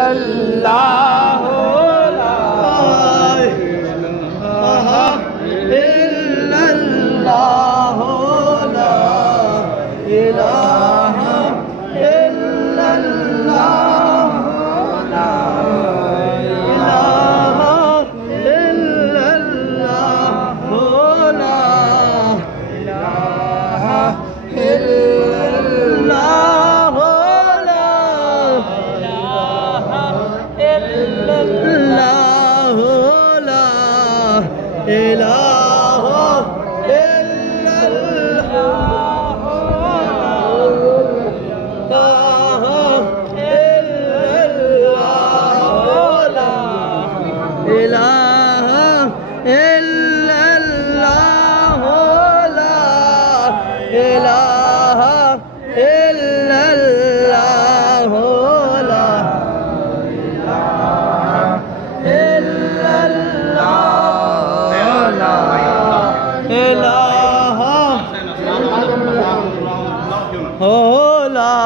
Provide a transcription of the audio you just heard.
इल्लल्लाह ला इल्लल्लाह ला इलाहा इल्लल्लाह ला इलाहा इल्लल्लाह ला इलाहा इल्लल्लाह ला इलाहा इल्लल्लाह ला इलाहा इलाहा इल्लल्लाह ला इलाहा इल्लल्लाह ला इल्लल्लाह इलाहा हो ला।